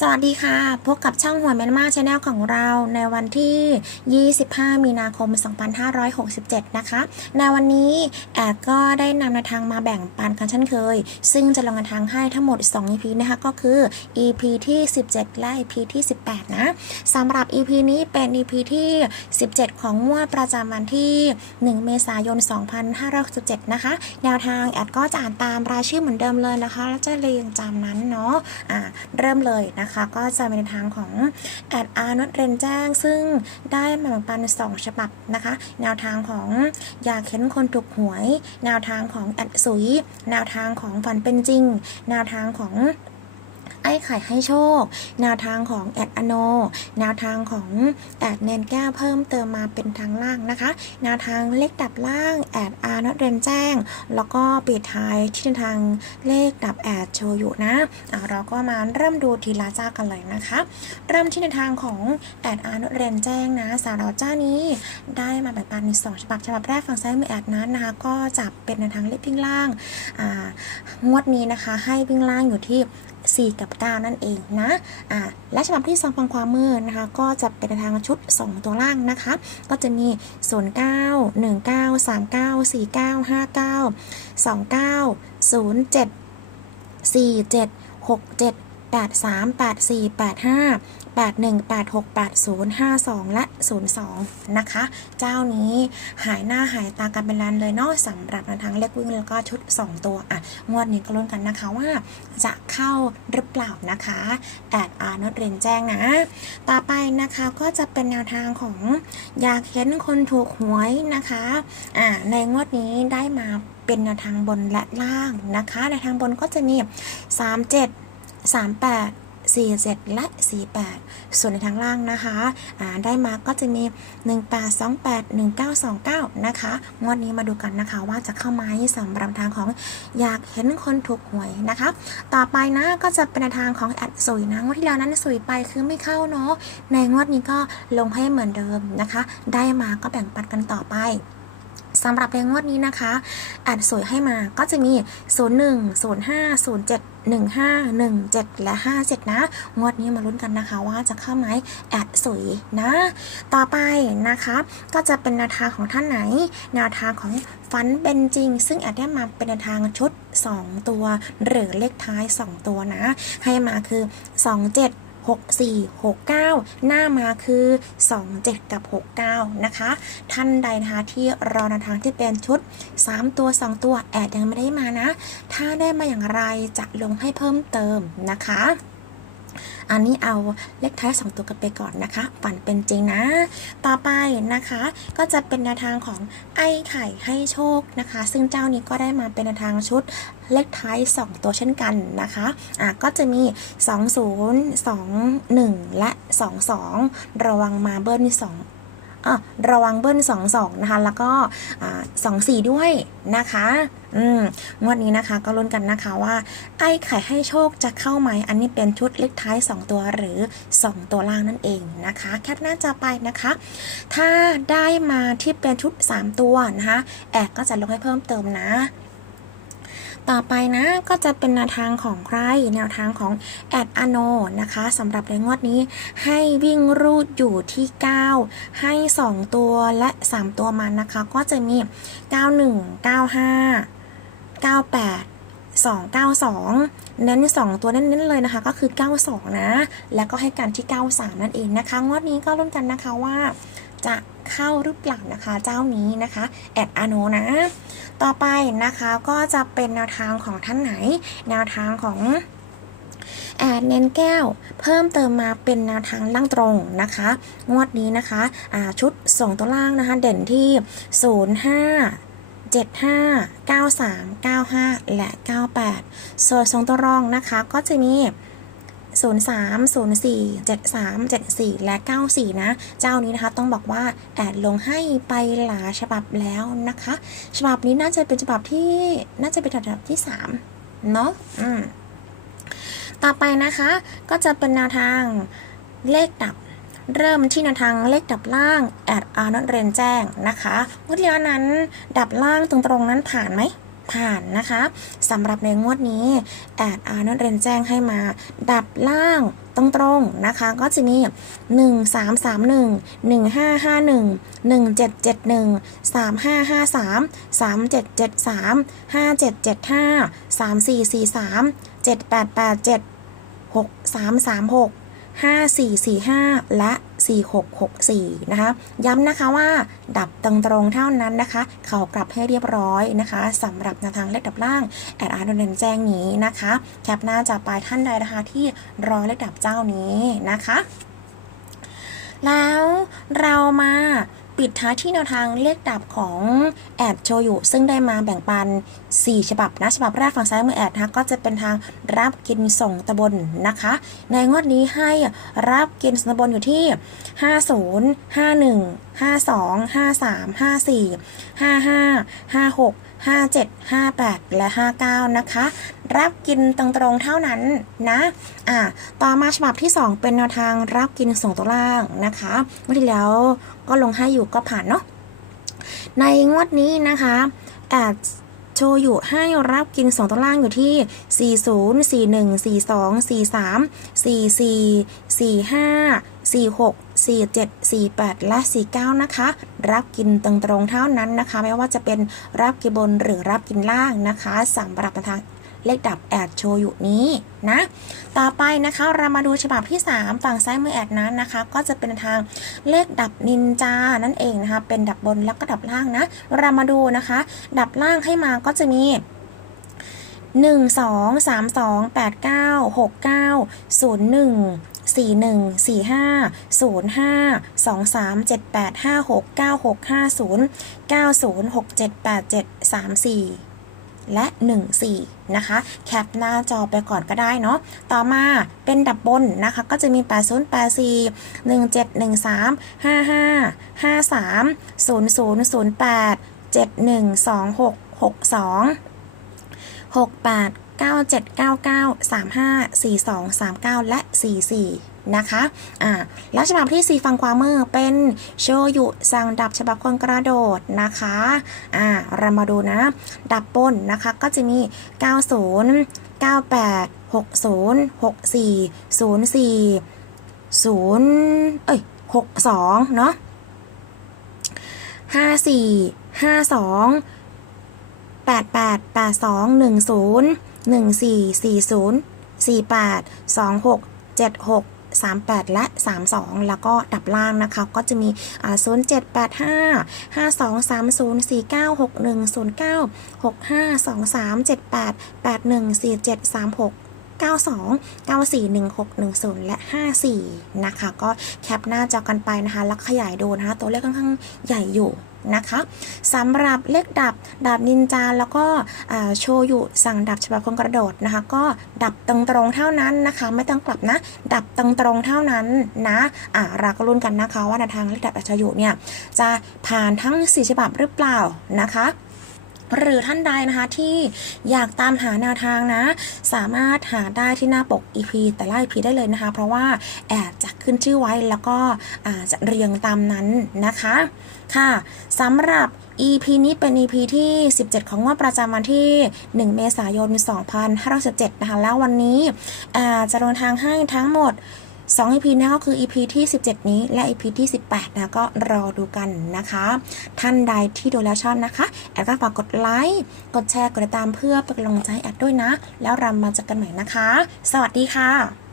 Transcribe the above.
สวัสดีค่ะ พบกับช่องหัวแมนมาชาแนลของเราในวันที่ 25 มีนาคม 2567 นะคะ ในวันนี้แอดก็ได้นำแนวทางมาแบ่งปันกันเช่นเคย ซึ่งจะลงแนวทางให้ทั้งหมด 2 EP นะคะ ก็คือ EP ที่ 17 และ EP ที่ 18 นะสำหรับ EP นี้เป็น EP ที่ 17 ของงวดประจำวันที่ 1 เมษายน 2567 นะคะ แนวทางแอดก็จะอ่านตามรายชื่อเหมือนเดิมเลยนะคะ แล้วจะเรียงจำนั้นเนาะอ่าเริ่มเลยนะคะก็จะเป็นทางของแอดอาร์นดเรนแจ้ง ซึ่งได้มาแบ่งปันสองฉบับนะคะ แนวทางของอยากเห็นคนถูกหวย แนวทางของแอดสุย แนวทางของฝันเป็นจริง แนวทางของ ไอ้ไข่ให้โชค แนวทางของแอดอโน แนวทางของแอดเนนแก้วเพิ่มเติมมาเป็นทางล่างนะคะ แนวทางเลขดับล่างแอดอาร์นดเรนแจ้ง แล้วก็ปิดท้ายที่ทางเลขดับแอดโชยู่นะะเราก็มาเริ่มดูทีละเจ้ากันเลยนะคะ เริ่มที่ในทางของแอดอาร์นดเรนแจ้งนะสาวเจ้านี้ได้มาแบ่งปันสองฉบับฉบับแรกฝั่งซ้ายมือแอดนั้นนะคะ ก็จับเป็นในทางเลขวิ่งล่างงวดนี้นะคะให้วิ่งล่างอยู่ที่ 4 กับ 9 นั่นเองนะอ่าและฉบับที่2ฝั่งขวามือนะคะ ก็จะเป็นทางชุด 2 ตัวล่างนะคะ ก็จะมี 0 9 1 9 3 9 4 9 59 29 07 47 67 8 3 8 4 8 5 8 1 8 6 8 0 5 2 และ 02 นะคะ เจ้านี้หายหน้าหายตากันเป็นล้านเลยเนาะสำหรับในทางเลขวิ่งแล้วก็ชุด 2 ตัวอะงวดนี้ก็ลุ้นกันนะคะว่าจะเข้าหรือเปล่านะคะแอดอาร์นดเรนแจ้งนะ ต่อไปนะคะก็จะเป็นแนวทางของอยากเห็นคนถูกหวยนะคะอ่าในงวดนี้ได้มาเป็นแนวทางบนและล่างนะคะในทางบนก็จะมี 37 38 47 และ 48 ส่วนในทางล่างนะคะอ่าได้มาก็จะมี 1828 1929 นะคะ งวดนี้มาดูกันนะคะว่าจะเข้าไหมสำหรับทางของอยากเห็นคนถูกหวยนะคะ ต่อไปนะก็จะเป็นในทางของแอดสุยนะงวดที่แล้วนั้นสุยไปคือไม่เข้าเนาะ ในงวดนี้ก็ลงให้เหมือนเดิมนะคะ ได้มาก็แบ่งปันกันต่อไป สำหรับในงวดนี้นะคะแอดสวยให้มาก็จะมี 01 05 07 15 17 และ 57 นะ งวดนี้มาลุ้นกันนะคะว่าจะเข้าไหมแอดสวยนะ ต่อไปนะคะ ก็จะเป็นแนวทางของท่านไหน แนวทางของฟันเป็นจริง ซึ่งแอดได้มาเป็นแนวทางชุด 2 ตัว หรือเลขท้าย 2 ตัวนะ ให้มาคือ 27 64 69 หน้ามาคือ 27 กับ 69 นะคะ ท่านใดนะคะที่รอแนวทางที่เป็นชุด 3 ตัว 2 ตัวแอดยังไม่ได้มานะ ถ้าได้มาอย่างไรจะลงให้เพิ่มเติมนะคะ อันนี้เอาเลขท้าย 2 ตัวกันไปก่อนนะคะ ฝันเป็นจริงนะ ต่อไปนะคะ ก็จะเป็นแนวทางของไอ้ไข่ให้โชคนะคะ ซึ่งเจ้านี้ก็ได้มาเป็นแนวทางชุดเลขท้าย 2 ตัวเช่นกันนะคะอะก็จะมี 20 21 และ 22 ระวังมาเบิ้ล2 อะระวังเบิ้ล22นะคะ แล้วก็สองสี่ด้วยนะคะอืมงวดนี้นะคะก็ลุ้นกันนะคะว่า ไอ้ไข่ให้โชคจะเข้าไหมอันนี้เป็นชุดเล็กท้าย 2 ตัวหรือ 2 ตัวล่างนั่นเองนะคะ แคปหน้าจอไปนะคะ ถ้าได้มาที่เป็นชุด 3 ตัวนะคะ แอกก็จะลงให้เพิ่มเติมนะ ต่อไปนะก็จะเป็นแนวทางของใคร แนวทางของแอดอโนนะคะสำหรับในงวดนี้ให้วิ่งรูดอยู่ที่ 9 ให้ 2 ตัวและ 3 ตัวมันนะคะ ก็จะมี 91 95 98 292 เน้น 2 ตัวเน้นๆเลยนะคะ ก็คือ 92 นะ แล้วก็ให้กันที่ 93 นั่นเองนะคะ งวดนี้ก็รุ่นกันนะคะว่า จะเข้าหรือเปล่านะคะ เจ้านี้นะคะแอดอโนนะ ต่อไปนะคะก็จะเป็นแนวทางของท่านไหน แนวทางของแอดเน้นแก้ว เพิ่มเติมมาเป็นแนวทางล่างตรงนะคะ งวดนี้นะคะชุดส่งตัวล่างนะคะ เด่นที่ 05 75 93 95 และ 98 ส่วนทรงตัวรองนะคะก็จะมี 03 04 73 74 และ 94 นะ เจ้านี้นะคะต้องบอกว่าแอดลงให้ไปหลายฉบับแล้วนะคะ ฉบับนี้น่าจะเป็นฉบับที่น่าจะเป็นฉบับที่ 3 เนาะอืมต่อไปนะคะก็จะเป็นแนวทางเลขดับเริ่มที่แนวทางเลขดับล่างแอดอาร์นเรนแจ้งนะคะเมื่อที่แล้วนั้นดับล่างตรงๆนั้นผ่านไหม ผ่านนะคะสำหรับในงวดนี้แอดอาร์นเรนแจ้งให้มา ดับล่างตรงๆนะคะ ก็จะมี 1 3 3 1 1 5 5 1 1 7 7 1 3 5 5 3 3 7 7 3 5 7 7 5 3 4 4 3 7 8 8 7 6 3 3 6 5 4 4 5 และ 4 6 6 4 นะคะ ย้ำนะคะว่าดับตรงๆเท่านั้นนะคะ เขากลับให้เรียบร้อยนะคะสำหรับแนวทางเลขดับล่างแอดอาร์ดนนแจ้งนี้นะคะ แคปหน้าจะไปท่านใดนะคะที่รอเลขดับเจ้านี้นะคะ แล้วเรามา ปิดท้ายที่แนวทางเลขดับของแอดโชยุซึ่งได้มาแบ่งปัน 4 ฉบับนะฉบับแรกฝั่งซ้ายมือแอดนะคะก็จะเป็นทางรับกินส่งตะบนนะคะ ในงวดนี้ให้รับกินส่งตะบนอยู่ที่ 50 51 52 53 54 55 56 57 58 และ 59 นะคะ รับกินตรงๆเท่านั้นนะอะต่อมาฉบับที่ 2 เป็นแนวทางรับกินส่งตัวล่างนะคะเมื่อที่แล้วก็ลงให้อยู่ก็ผ่านเนาะในงวดนี้นะคะแอด โชยู่ให้รับกินสองตัวล่างอยู่ที่ 40 41 42 43 44 45 46 47 48 และ 49 นะคะ รับกินตรงๆเท่านั้นนะคะ ไม่ว่าจะเป็นรับกินบนหรือรับกินล่างนะคะสำหรับทาง เลขดับแอดโชว์อยู่นี้นะ ต่อไปนะคะเรามาดูฉบับที่ 3 ฝั่งซ้ายมือแอดนั้นนะคะ ก็จะเป็นทางเลขดับนินจานั่นเองนะคะ เป็นดับบนแล้วก็ดับล่างนะ เรามาดูนะคะ ดับล่างให้มาก็จะมี1 2 3 2 8 9 6 9 0 1 4 1 4 5 0 5 2 3 7 8 5 6 9 6 5 0 9 0 6 7 8 7 3 4แและ 1 4 นะคะ แคปหน้าจอไปก่อนก็ได้เนาะ ต่อมาเป็นดับบนนะคะ ก็จะมี 80 84 17 13 55 53 00 08 71 26 62 68 97 99 35 42 39 และ 44 นะคะอ่าแล้วฉบับที่ 4 ฝั่งขวามือเป็นโชยุสั่งดับฉบับคนกระโดดนะคะอ่าเรามาดูนะ ดับบนนะคะก็จะมี 90 98 60 64 04 0เอ้ย62เนาะ54 52 88 82 10 14 40 48 26 76 38 และ 32 แล้วก็ดับล่างนะคะ ก็จะมี0785 5230 4961 09 65 23 78 81 47 36 92 94 16 10 และ 54 นะคะ ก็แคปหน้าจอกันไปนะคะ แล้วขยายดูนะคะ ตัวเลขค่อนข้างใหญ่อยู่ นะคะสำหรับเลขดับดับนินจาแล้วก็โชยุสั่งดับฉบับคนกระโดดนะคะ ก็ดับตรงๆเท่านั้นนะคะ ไม่ต้องกลับนะ ดับตรงๆเท่านั้นนะอ่าเราก็ลุ้นกันนะคะว่าในทางเลขดับอัชยุเนี่ยจะผ่านทั้ง 4 ฉบับหรือเปล่านะคะหรือท่านใดนะคะที่อยากตามหาแนวทางนะ สามารถหาได้ที่หน้าปก EP แต่ละ EP ได้เลยนะคะ เพราะว่าแอดจะ ขึ้นชื่อไว้แล้วก็จะเรียงตามนั้นนะคะค่ะสำหรับ EP นี้เป็น EP ที่ 17 ของงวดประจำวันที่ 1 เมษายน 2567นะคะแล้ววันนี้จะเดินทางให้ทั้งหมด2 EP นะก็คือ EP ที่ 17 นี้และ EP ที่ 18 นะก็รอดูกันนะคะ ท่านใดที่ดูแล้วชอบนะคะ แอดก็ฝากกดไลค์กดแชร์กดติดตามเพื่อเป็นกำลังใจแอดด้วยนะ แล้วเรามาเจอกันใหม่นะคะ สวัสดีค่ะ